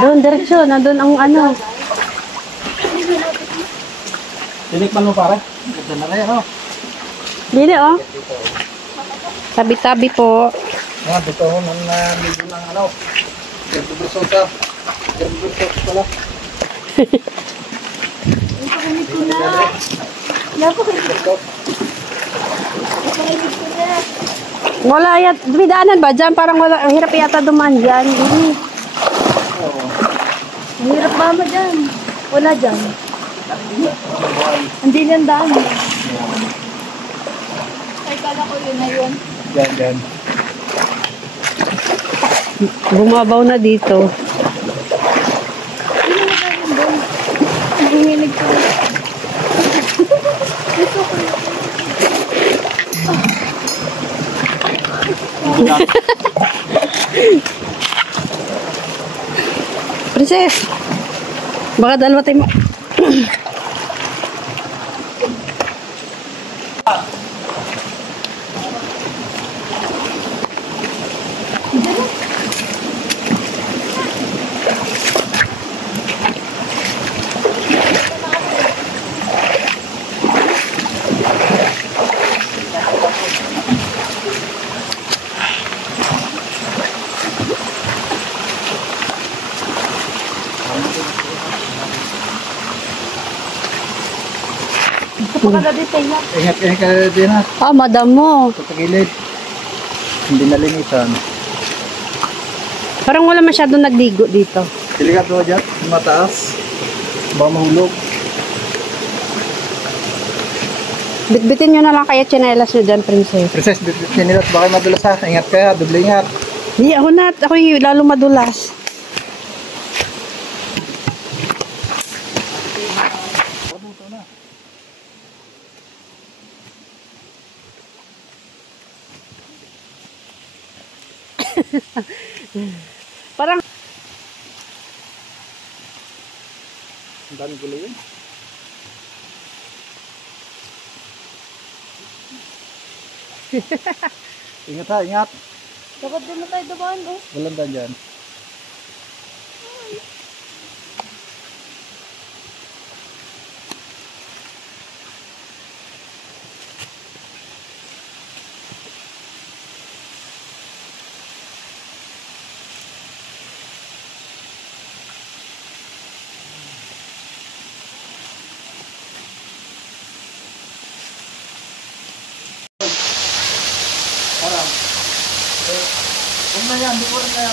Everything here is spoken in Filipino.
Doon, direksyon. Nandun ang ano. Tinikman mo pare. Ganda na rin, oh. Dili, oh. Tabi-tabi po. Dito ho, medyo ng ano. Gerbubersos ka. Gerbubersos pala. Wala yat. Dumidaanan ba dyan? Parang wala. Ang hirap yata dumaan dyan. Ang hirap mama dyan. Wala dyan. Hindi niyang daan. Ay, kala ko yun na yun. Yan. Bumabaw na dito. Nanginginig ko. Princess, baka dalawa tayo mo. Ingat ka din ha. Ah, madam mo. Sa gilid. Hindi nalinisan. Parang wala masyadong nagligo dito. Silikat mo dyan. Mataas. Baka mahulog. Bitbitin nyo na lang kaya tsinelas nyo dyan, princess. Princess, sinilat baka madulas ha. Ingat ka ha. Doble ingat. Hindi, ako na. Ako yung lalo madulas. Parang Ang dami gulo yun. Ingat ha, ingat. Dapat din na tayo dumaan, oh. Balanda dyan. Parang, kung na yan, di ko rin kaya